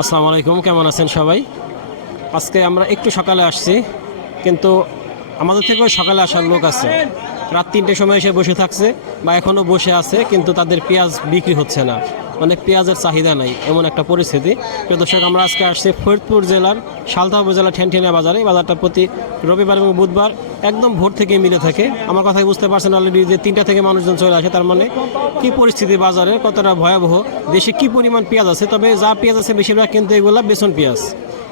আসসালামু আলাইকুম, কেমন আছেন সবাই? আজকে আমরা একটু সকালে আসছি, কিন্তু আমাদের থেকেও সকালে আসার লোক আছে। রাত তিনটের সময় এসে বসে থাকছে বা এখনও বসে আছে, কিন্তু তাদের পেঁয়াজ বিক্রি হচ্ছে না। মানে পেঁয়াজের চাহিদা নাই, এমন একটা পরিস্থিতি। প্রিয় দর্শক, আমরা আজকে আসছি ফরিদপুর জেলার সালতা উপজেলা ঠেনঠেনিয়া বাজারে। বাজারটা প্রতি রবিবার এবং বুধবার একদম ভোর থেকে মিলে থাকে। আমার কথাই বুঝতে পারছেন অলরেডি যে তিনটা থেকে মানুষজন চলে আসে, তার মানে কি পরিস্থিতি বাজারে, কতটা ভয়াবহ, দেশে কি পরিমাণ পেঁয়াজ আছে? তবে যা পেঁয়াজ আছে, বেশিরভাগ কিন্তু এগুলো বেসন পেঁয়াজ।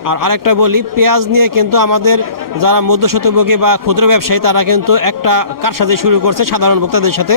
আর আরেকটা বলি, পেঁয়াজ নিয়ে কিন্তু আমাদের যারা মধ্যশতভোগী বা ক্ষুদ্র ব্যবসায়ী, তারা কিন্তু একটা কার সাথে শুরু করছে সাধারণ ভোক্তাদের সাথে।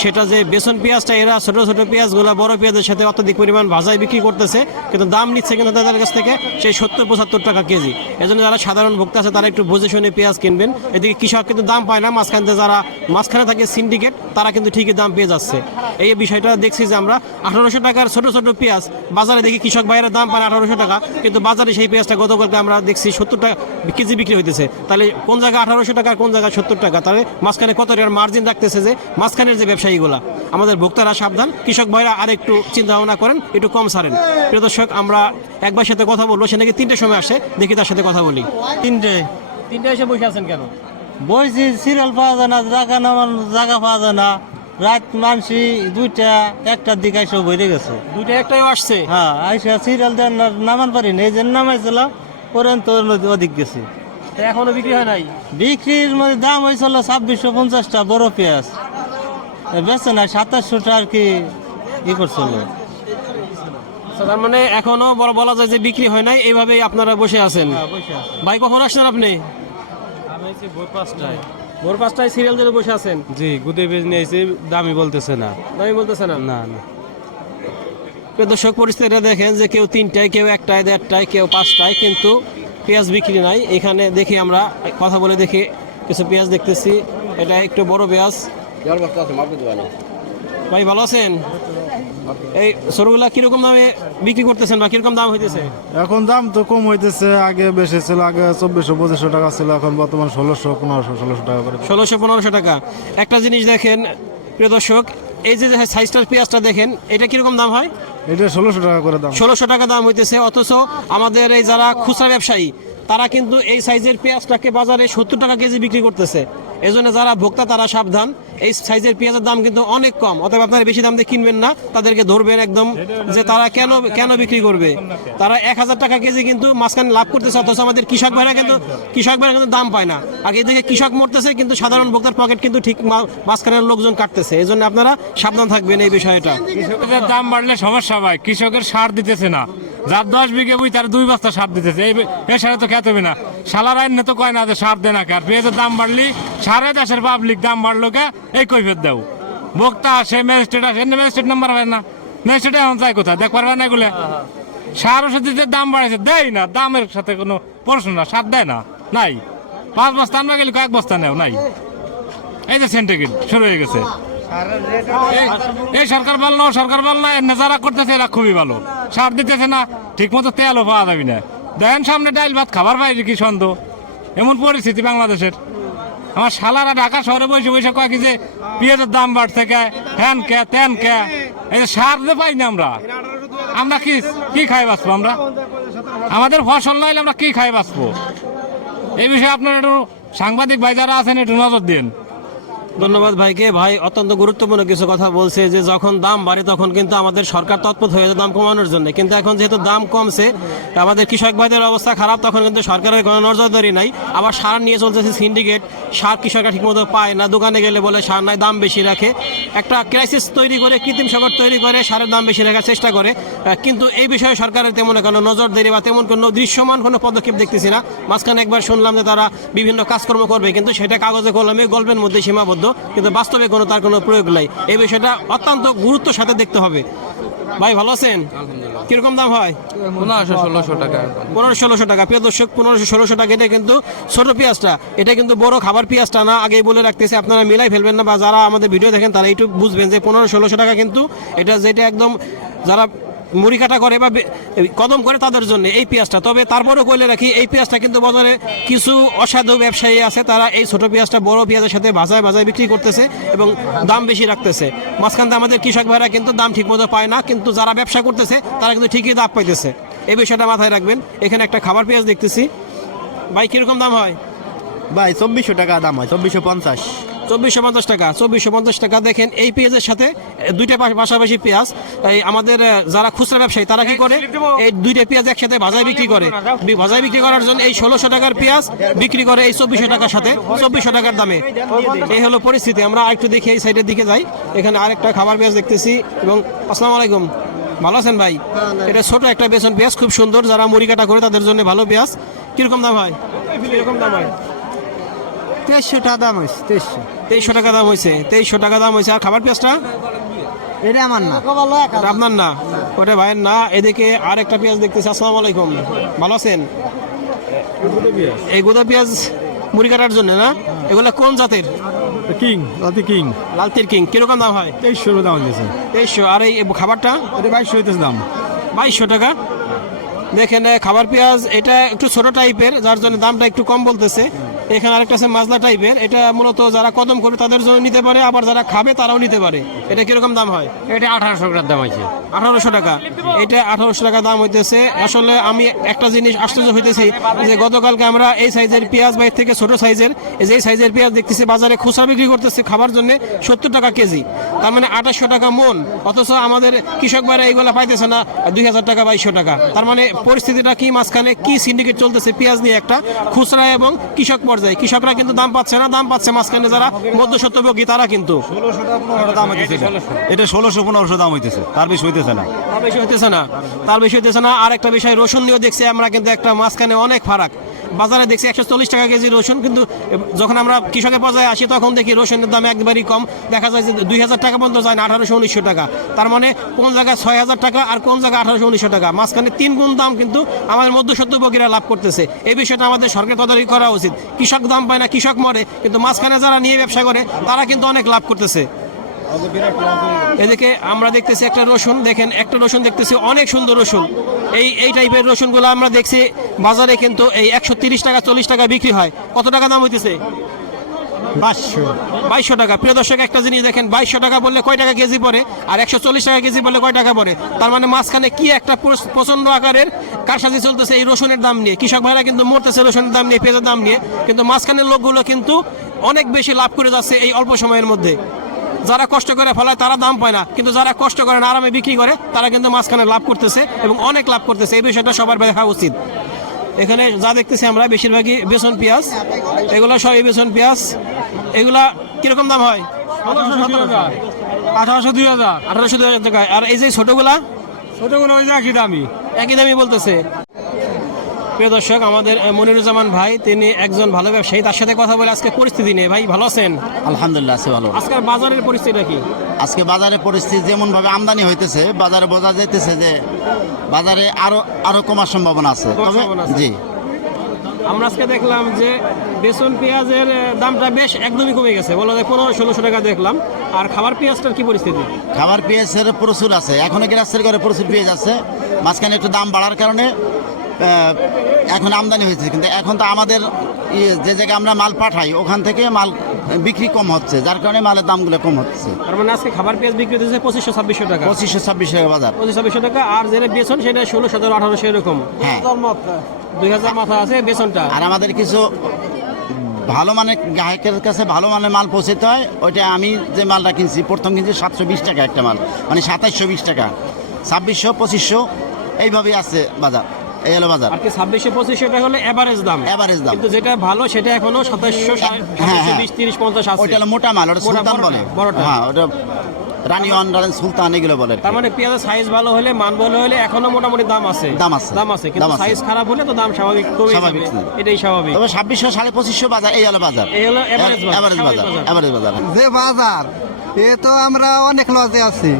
সেটা যে বেসন পেঁয়াজটা, এরা ছোট ছোট পেঁয়াজগুলো বড় পেঁয়াজের সাথে অত্যধিক পরিমাণ ভাজায় বিক্রি করতেছে, কিন্তু দাম নিচ্ছে কিন্তু তাদের কাছ থেকে সেই সত্তর পঁচাত্তর টাকা কেজি। এজন্য যারা সাধারণ ভোক্তা আছে, তারা একটু বুঝে শুনে পেঁয়াজ কিনবেন। এদিকে কৃষক কিন্তু দাম পায় না, মাঝখান থেকে যারা মাঝখানে থাকে সিন্ডিকেট তারা কিন্তু ঠিকই দাম পেয়ে যাচ্ছে। এই বিষয়টা দেখছি যে আমরা আঠারোশো টাকার ছোট ছোট পেঁয়াজ, বাজারে দেখি কৃষক ভাইয়েরা দাম পায় আঠারোশো টাকা, কিন্তু বাজারে সেই পেঁয়াজটা গতকালকে আমরা দেখছি সত্তর টাকা কেজি বিক্রি হইতেছে। তাহলে কোন জায়গায় আঠারোশো টাকা কোন জায়গায় সত্তর টাকা? তাহলে মাঝখানে কত টাকার মার্জিন রাখতেছে যে মাঝখানের যে ব্যবসায়ীগুলা? আমাদের ভোক্তারা সাবধান। কৃষক ভাইরা আর একটু চিন্তা ভাবনা করেন একটু কম সারেন প্রিয় দর্শক আমরা একবার সাথে কথা বলব সে নাকি তিনটের সময় আসে দেখি তার সাথে কথা বলি। তিনটে। তিনটে এসে বসে আছেন কেন? বইছি সিরিয়াল পাওয়া যায় না জায়গা নামান জায়গা পাওয়া যায় না। রাত মানসি দুইটা একটার দিকে এসে বইরে গেছে। দুইটা একটাই আসছে? হ্যাঁ আইসা সিরিয়াল দেন নামান পারি না এই যে নামাইছিলাম পরেন তো অধিক গেছি। তা এখনও বিক্রি হয় নাই? বিক্রির মধ্যে দাম হয়েছিল ছাব্বিশশো পঞ্চাশটা বড় পেঁয়াজ। বেচে না সাতাশশোটা আর কি ই করছিল। আচ্ছা, তার মানে এখনও বলা বলা যায় যে বিক্রি হয় নাই এইভাবেই আপনারা বসে আছেন। ভাই কখন আসছেন আপনি? আমি ভোর পাঁচটায়। ভোর পাঁচটায় সিরিয়াল ধরে বসে আছেন? জি গুদে বেজ নিয়েছি দামি বলতেছে না। দামি বলতেছে না? না না। দর্শক পরিস্থিতিটা দেখেন যে কেউ তিনটায় কেউ একটায় দেড়টায় কেউ পাঁচটায় কিন্তু পেঁয়াজ বিক্রি নাই। এখানে দেখি আমরা কথা বলে দেখি কিছু পেঁয়াজ দেখতেছি। এটা একটু বড় পেঁয়াজ। ভাই ভালো আছেন? এই সরুগুলা কীরকম দামে বিক্রি করতেছেন বা কীরকম দাম হইতেছে? এখন দাম তো কম হইতেছে আগে বেশি ছিল আগে চব্বিশশো পঁচিশশো টাকা ছিল এখন বর্তমান ষোলোশো পনেরোশো ষোলোশো টাকা করে। ষোলোশো পনেরোশো টাকা। একটা জিনিস দেখেন প্রিয় দর্শক এই যে সাইজটার পেঁয়াজটা দেখেন এটা কীরকম দাম হয়? এটা ষোলোশো টাকা করে দাম। ষোলোশো টাকা দাম হইতেছে অথচ আমাদের এই যারা খুচরা ব্যবসায়ী তারা কিন্তু এই সাইজের পেঁয়াজটাকে বাজারে সত্তর টাকা কেজি বিক্রি করতেছে। এই জন্য যারা ভোক্তা, তারা সাবধান। এই সাইজের পেঁয়াজের দাম কিন্তু অনেক কম। অতএব আপনারা বেশি দাম দিয়ে কিনবেন না। তাদেরকে ধরবেন একদম যে তারা কেন কেন বিক্রি করবে। তারা এক হাজার টাকা কেজি কিন্তু মাঝখানে লাভ করতেছে, অথচ আমাদের কৃষক ভাইরা কিন্তু, কৃষক ভাইরা কিন্তু দাম পায় না। আর এদিকে কৃষক মরতেছে, কিন্তু সাধারণ ভোক্তার পকেট কিন্তু ঠিক মাঝখানের লোকজন কাটতেছে। এই জন্য আপনারা সাবধান থাকবেন এই বিষয়টা। দাম বাড়লে সমস্যা হয়। কৃষকের সার দিতেছে না। যার দশ বিঘে বই তার দুই বস্তা সার দিতেছে। এই এই সারে তো খেতে হবে না। সালার আইন তো কয় না যে সার দেয় না কে? আর পেঁয়াজের দাম বাড়লি সারে দেশের পাবলিক দাম বাড়লো কে? এই কৈফের দেও। বক্তা আসে ম্যাজিস্ট্রেট আসে এমনি ম্যাজিস্ট্রেট নাম্বার হয় না। ম্যাজিস্ট্রেট এখন চাই কোথায়? দেখ পারবে না এগুলো? সার ওষুধ ওষুধের দাম বাড়াইছে দেয় না। দামের সাথে কোনো প্রশ্ন না সার দেয় না। নাই। পাঁচ বস্তা আনবা গেলে কয়েক বস্তা নেও নাই। এই যে সেন্টিগ্রেড শুরু হয়ে গেছে। এই- সরকার বল না, সরকার বল না এর যারা করতেছে এরা খুবই ভালো। সার দিতেছে না ঠিক মতো তেলও পাওয়া যাবে না। দেখেন সামনে ডাইল ভাত খাবার পাই কি সন্দেহ এমন পরিস্থিতি বাংলাদেশের। আমার শালারা ঢাকা শহরে বসে বসে কয় কি যে, পেঁয়াজের দাম বাড়ছে কে হ্যান কে, তেন কে, এই যে সার দিয়ে পাই না আমরা। আমরা কি কি খাই বাঁচবো আমরা? আমাদের ফসল নাইলে আমরা কি খাই বাঁচবো? এই বিষয়ে আপনার একটু সাংবাদিক ভাই যারা আছেন, একটু নজর দিন। ধন্যবাদ ভাইকে। ভাই অত্যন্ত গুরুত্বপূর্ণ কিছু কথা বলছে যে, যখন দাম বাড়ে তখন কিন্তু আমাদের সরকার তৎপর হয়ে যায় দাম কমানোর জন্য। কিন্তু এখন যেহেতু দাম কমছে, আমাদের কৃষক ভাইদের অবস্থা খারাপ, তখন কিন্তু সরকারের কোনো নজরদারি নাই। আবার সার নিয়ে চলতেছে সিন্ডিকেট সার কৃষকরা ঠিকমতো পায় না, দোকানে গেলে বলে সার নাই, দাম বেশি রাখে। একটা ক্রাইসিস তৈরি করে, কৃত্রিম সংকট তৈরি করে, সারের দাম বেশি রাখার চেষ্টা করে। কিন্তু এই বিষয়ে সরকারের তেমন কোনো নজরদারি বা তেমন কোনো দৃশ্যমান কোনো পদক্ষেপ দেখতেছি না। মাঝখানে একবার শুনলাম যে তারা বিভিন্ন কাজকর্ম করবে, কিন্তু সেটা কাগজে কলমে গল্পের মধ্যে সীমাবদ্ধ। কিন্তু বাস্তবে কোনো তার কোনো প্রয়োগ নাই। এই বিষয়টা অত্যন্ত গুরুত্বের সাথে দেখতে হবে। ভাই ভালো আছেন? কীরকম দাম হয়? পনেরোশো ষোলোশো টাকা পনেরো ষোলোশো টাকা। প্রিয় দর্শক পনেরোশো ষোলোশো টাকা এটা কিন্তু ছোট পেঁয়াজটা। এটা কিন্তু বড় খাবার পেঁয়াজটা না আগেই বলে রাখতেছে আপনারা মিলাই ফেলবেন না বা যারা আমাদের ভিডিও দেখেন তারা একটু বুঝবেন যে পনেরো ষোলোশো টাকা কিন্তু এটা যেটা একদম যারা মুড়ি কাটা করে বা কদম করে তাদের জন্য এই পেঁয়াজটা। তবে তারপরেও কইলে রাখি, এই পেঁয়াজটা কিন্তু বাজারে কিছু অসাধু ব্যবসায়ী আছে, তারা এই ছোট পেঁয়াজটা বড় পেঁয়াজের সাথে ভাজায় ভাজায় বিক্রি করতেছে এবং দাম বেশি রাখতেছে। মাঝখান দিয়ে আমাদের কৃষক ভাইরা কিন্তু দাম ঠিকমতো পায় না, কিন্তু যারা ব্যবসা করতেছে, তারা কিন্তু ঠিকই দাম পাইতেছে। এই বিষয়টা মাথায় রাখবেন। এখানে একটা খাবার পেঁয়াজ দেখতেছি। ভাই, কীরকম দাম হয়? ভাই, চব্বিশশো টাকা দাম হয়, চব্বিশশো পঞ্চাশ। চব্বিশশো পঞ্চাশ টাকা চব্বিশশো পঞ্চাশ টাকা দেখেন এই পেঁয়াজের সাথে দুইটা পাশাপাশি পেঁয়াজ। এই আমাদের যারা খুচরা ব্যবসায়ী তারা কি করে? এই দুইটা পেঁয়াজ একসাথে ভাজায় বিক্রি করে। ভাজায় বিক্রি করার জন্য এই ষোলোশো টাকার পেঁয়াজ বিক্রি করে এই চব্বিশশো টাকার সাথে চব্বিশশো টাকার দামে। এই হলো পরিস্থিতি। আমরা আরেকটু দেখি এই সাইডের দিকে যাই। এখানে আরেকটা খাবার পেঁয়াজ দেখতেছি এবং আসসালামু আলাইকুম। ভালো আছেন ভাই? এটা ছোট একটা বেসন পেঁয়াজ খুব সুন্দর। যারা মুড়ি কাটা করে তাদের জন্য ভালো পেঁয়াজ। কীরকম দাম হয়? কীরকম দাম হয়। তেইশশো টাকা দাম হয়েছে তেইশশো। তেইশশো টাকা দাম হয়েছে তেইশশো টাকা দাম হয়েছে। আর খাবার পেঁয়াজটা? এটা আমার না। ওটা আপনার না? ওটা ভাইয়ের না। এদিকে আর একটা পেঁয়াজ দেখতেছি। আসসালামু আলাইকুম। ভালো আছেন? এই গোদা পেঁয়াজ মুড়ি কাটার জন্য না? এগুলা কোন জাতের? কিং অতি কিং। লালতির কিং। কীরকম দাম হয়? তেইশশো দাম দিয়েছে। তেইশশো। আর এই খাবারটা? এটা বাইশশো হইতেছে দাম। বাইশশো টাকা। দেখেন খাবার পেঁয়াজ এটা একটু ছোট টাইপের যার জন্য দামটা একটু কম বলতেছে। এখানে আরেকটা আছে মাজলা টাইপের এটা মূলত যারা কদম করবে তাদের জন্য নিতে পারে আবার যারা খাবে তারাও নিতে পারে। এটা কীরকম দাম হয়? এটা আঠারোশো টাকার দাম আছে আঠারোশো টাকা। এটা আঠারোশো টাকা দাম হইতেছে। আসলে আমি একটা জিনিস আশ্চর্য হইতেছি যে গতকালকে আমরা এই সাইজের পেঁয়াজ বাইর থেকে ছোট সাইজের এই যে সাইজের পেঁয়াজ দেখতেছি বাজারে খুচরা বিক্রি করতেছে খাবার জন্য সত্তর টাকা কেজি। তার মানে আঠাশশো টাকা মন। অথচ আমাদের কৃষক বাইরে এইগুলা পাইতেছে না দুই হাজার টাকা বাইশশো টাকা। তার মানে পরিস্থিতিটা কি মাঝখানে কি সিন্ডিকেট চলতেছে পেঁয়াজ নিয়ে একটা খুচরা এবং কৃষক পর্যায়ে? কৃষকরা কিন্তু দাম পাচ্ছে না দাম পাচ্ছে মাঝখানে যারা মধ্যসত্ত্বভোগী তারা কিন্তু দাম হইতেছে এটা। ষোলোশো পনেরোশো দাম হইতেছে তার বেশি হইতেছে না। তার বেশি হইতেছে না। তার বেশি হইতেছে না। আর একটা বিষয় রসুন নিয়েও দেখছি আমরা কিন্তু একটা মাঝখানে অনেক ফারাক। বাজারে দেখছি একশো চল্লিশ টাকা কেজি রসুন, কিন্তু যখন আমরা কৃষকের পর্যায়ে আসি, তখন দেখি রসুনের দাম একবারই কম। দেখা যায় যে দুই হাজার টাকা পর্যন্ত যায় না, আঠারোশো উনিশশো টাকা। তার মানে কোন জায়গায় ছয় হাজার টাকা আর কোন জায়গায় আঠারোশো উনিশশো টাকা? মাঝখানে তিন গুণ দাম কিন্তু আমাদের মধ্যসত্ত্বভোগীরা লাভ করতেছে। এই বিষয়টা আমাদের সরকার তদারকি করা উচিত। কৃষক দাম পায় না, কৃষক মরে, কিন্তু মাঝখানে যারা নিয়ে ব্যবসা করে, তারা কিন্তু অনেক লাভ করতেছে। এদিকে আমরা দেখতেছি একটা রসুন দেখেন একটা রসুন দেখতেছি অনেক সুন্দর রসুন। এই এই টাইপের রসুনগুলো আমরা দেখছি বাজারে কিন্তু এই একশো টাকা চল্লিশ টাকা বিক্রি হয়। কত টাকা দাম হইতেছে? বাইশশো। টাকা। প্রিয় দর্শক একটা জিনিস দেখেন বাইশশো টাকা বললে কয় টাকা কেজি পড়ে? আর একশো চল্লিশ টাকা কেজি বললে কয় টাকা পড়ে? তার মানে মাঝখানে কি একটা প্রচ- প্রচণ্ড আকারের কারসাজি চলতেছে এই রসুনের দাম নিয়ে। কৃষক ভাইরা কিন্তু মরতেছে রসুনের দাম নিয়ে পেঁয়াজের দাম নিয়ে। কিন্তু মাঝখানের লোকগুলো কিন্তু অনেক বেশি লাভ করে যাচ্ছে এই অল্প সময়ের মধ্যে। যারা কষ্ট করে ফলায় তারা দাম পায় না। কিন্তু যারা কষ্ট করে না আরামে বিক্রি করে তারা কিন্তু মাঝখানে লাভ করতেছে এবং অনেক লাভ করতেছে। এই বিষয়টা সবার দেখা উচিত। এখানে যা দেখতেছি আমরা বেশিরভাগই বেসন পেঁয়াজ। এগুলো সবই বেসন পেঁয়াজ। এগুলা কীরকম দাম হয়? আঠারোশো দুই হাজার। আঠারোশো দুই হাজার টাকা আর এই যে ছোটগুলা? ছোট কোনো ওই যে একই দামি। একই দামি বলতেছে। প্রিয় দর্শক আমাদের মনিরুজ্জামান ভাই তিনি একজন ভালো ব্যবসায়ী তার সাথে কথা বলে আজকে পরিস্থিতি নিয়ে। ভাই ভালো আছেন? আলহামদুলিল্লাহ আছে ভালো। আজকের বাজারের পরিস্থিতিটা কি? আজকে বাজারে পরিস্থিতি যেমন ভাবে আমদানি হইতেছে বাজারে বোঝা যাইতেছে যে বাজারে আরও আরও কমার সম্ভাবনা আছে। তবে জি। আমরা আজকে দেখলাম যে বেসন পেঁয়াজের দামটা বেশ একদমই কমে গেছে। বলা যায় পনেরো ষোলোশো টাকা দেখলাম। আর খাবার পেঁয়াজটার কি পরিস্থিতি? খাবার পেঁয়াজের প্রচুর আছে। এখনও গ্রাসের ঘরে প্রচুর পেঁয়াজ আছে। মাঝখানে একটু দাম বাড়ার কারণে এখন আমদানি হয়েছে কিন্তু এখন তো আমাদের ইয়ে, যে জায়গায় আমরা মাল পাঠাই ওখান থেকে মাল বিক্রি কম হচ্ছে যার কারণে মালের দামগুলো কম হচ্ছে। তার মানে আজকে খাবার পেঁয়াজ বিক্রি হতেছে পঁচিশশো ছাব্বিশশো টাকা। পঁচিশশো ছাব্বিশ টাকা বাজার। পঁচিশ ছাব্বিশশো টাকা আর যেটা বেসন সেটা ষোলো সতেরো আঠারোশো এরকম। হ্যাঁ। দুই হাজার মাথা আছে বেসনটা আর আমাদের কিছু ভালো মানের গ্রাহকের কাছে ভালো মানের মাল পৌঁছতে হয় ওইটা আমি যে মালটা কিনছি প্রথম কিনছি সাতশো বিশ টাকা একটা মাল মানে সাতাইশশো বিশ টাকা। ছাব্বিশশো পঁচিশশো এইভাবেই আছে বাজার। এই হলো বাজার। আর কি ছাব্বিশশো পঁচিশশো টাকা হলো এভারেজ দাম। Average দাম। কিন্তু যেটা ভালো সেটা এখনও সাতাশশো হ্যাঁ, হ্যাঁ। বিশ তিরিশ পঞ্চাশ আছে। ওইটা হলো মোটা মাল ওটা সুলতান বলে। বড়টা। হ্যাঁ ওটা রানী ওয়ান সুলতান এগুলো বলে তার মানে পেঁয়াজের সাইজ ভালো হলে মান ভালো হলে এখনও মোটামুটি দাম আছে। দাম আছে। দাম আছে। কিন্তু দাম সাইজ খারাপ হলে তো দাম স্বাভাবিক কমে যাবে। এটাই স্বাভাবিক। তবে ছাব্বিশশো সাড়ে পঁচিশশো বাজার এই হলো বাজার। এই হলো বাজার, এভারেজ বাজার। এভারেজ যে বাজার এ তো আমরা অনেক লজে আছি।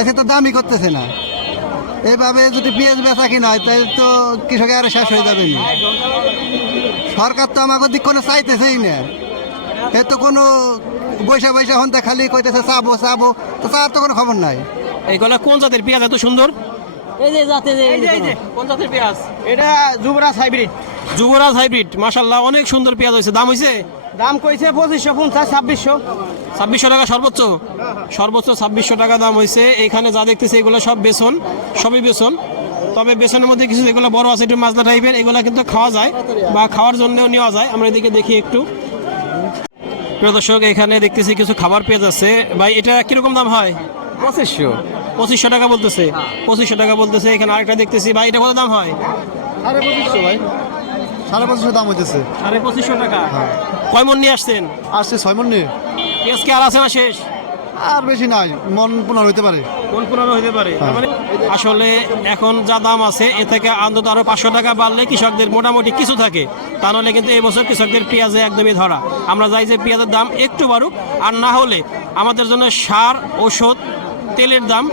এসে তো দামই করতেছে না। এইভাবে যদি পেঁয়াজ বেচা কিনা হয় তাহলে তো কৃষকের আরও শেষ হয়ে যাবে না। সরকার তো আমাকে দিক কোনো চাইতেছেই না। এ তো কোনো বৈশা বৈশা হন্তে খালি কইতেছে চাবো চাবো। তো তার তো কোনো খবর নাই। এইগুলা কোন জাতের পেঁয়াজ এত সুন্দর? এই যে যাতে কোন জাতের পেঁয়াজ? এটা যুবরাজ হাইব্রিড। যুবরাজ হাইব্রিড মাশাল্লাহ অনেক সুন্দর পেঁয়াজ হয়েছে দাম হয়েছে দাম কইছে পঁচিশশো পঞ্চাশ ছাব্বিশশো। ছাব্বিশশো টাকা সর্বোচ্চ? সর্বোচ্চ ছাব্বিশশো টাকা দাম হয়েছে এখানে যা দেখতেছি এগুলো সব বেসন সবই বেসন। তবে বেসনের মধ্যে কিছু যেগুলো বড় আছে একটু মাজলা টাইপের এগুলো কিন্তু খাওয়া যায় বা খাওয়ার জন্যও নেওয়া যায়। আমরা এদিকে দেখি একটু। প্রিয় দর্শক এখানে দেখতেছি কিছু খাবার পেঁয়াজ আছে। ভাই এটা কীরকম দাম হয়? পঁচিশশো। পঁচিশশো টাকা বলতেছে। পঁচিশশো টাকা বলতেছে। এখানে আরেকটা দেখতেছি। ভাই এটা কত দাম হয়? সাড়ে পঁচিশশো ভাই। সাড়ে পঁচিশশো দাম হইতেছে। সাড়ে পঁচিশশো টাকা। কয় মন নিয়ে আসছেন? আসছে ছয় মন নিয়ে। পেঁয়াজ কি আর আছে না শেষ? আর বেশি নাই মন পনেরো হইতে পারে। কোন পনেরো হতে পারে। মানে আসলে এখন যা দাম আছে এ থেকে অন্তত আরও পাঁচশো টাকা বাড়লে কৃষকদের মোটামুটি কিছু থাকে। তা নাহলে কিন্তু এবছর কৃষকদের পেঁয়াজে একদমই ধরা। আমরা যাই যে পেঁয়াজের দাম একটু বাড়ুক আর না হলে আমাদের জন্য সার ওষুধ তেলের দাম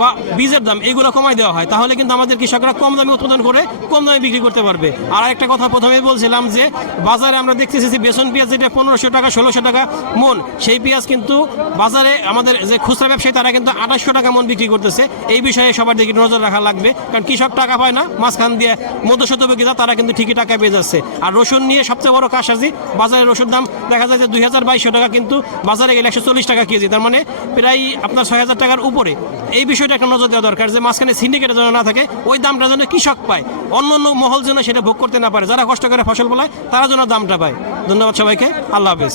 বা বীজের দাম এগুলো কমাই দেওয়া হয়। তাহলে কিন্তু আমাদের কৃষকরা কম দামে উৎপাদন করে, কম দামে বিক্রি করতে পারবে। আর একটা কথা প্রথমেই বলছিলাম যে, বাজারে আমরা দেখতেছি বেসন পেঁয়াজ যেটা পনেরোশো টাকা, ষোলোশো টাকা মন, সেই পেঁয়াজ কিন্তু বাজারে আমাদের যে খুচরা ব্যবসায়ী তারা কিন্তু আঠাশশো টাকা মন বিক্রি করতেছে। এই বিষয়ে সবার দিকে নজর রাখা লাগবে। কারণ কৃষক টাকা পায় না, মাঝখান দিয়ে মধ্যশতভোগীরা তারা কিন্তু ঠিকই টাকা পেয়ে যাচ্ছে। আর রসুন নিয়ে সবচেয়ে বড় কাশাজি বাজারে রসুন দাম দেখা যায় যে দুই হাজার বাইশশো টাকা কিন্তু বাজারে গেলে একশো চল্লিশ টাকা কেজি। তার মানে প্রায় আপনার ছয় হাজার টাকার উপরে। এই বিষয়টা একটা নজর দেওয়া দরকার যে মাঝখানে সিন্ডিকেট যেন না থাকে, ওই দামটা যেন কৃষক পায়। অন্য অন্য মহল যেন সেটা ভোগ করতে না পারে। যারা কষ্ট করে ফসল বলায় তারা যেন দামটা পায়। ধন্যবাদ সবাইকে। আল্লাহ হাফেজ।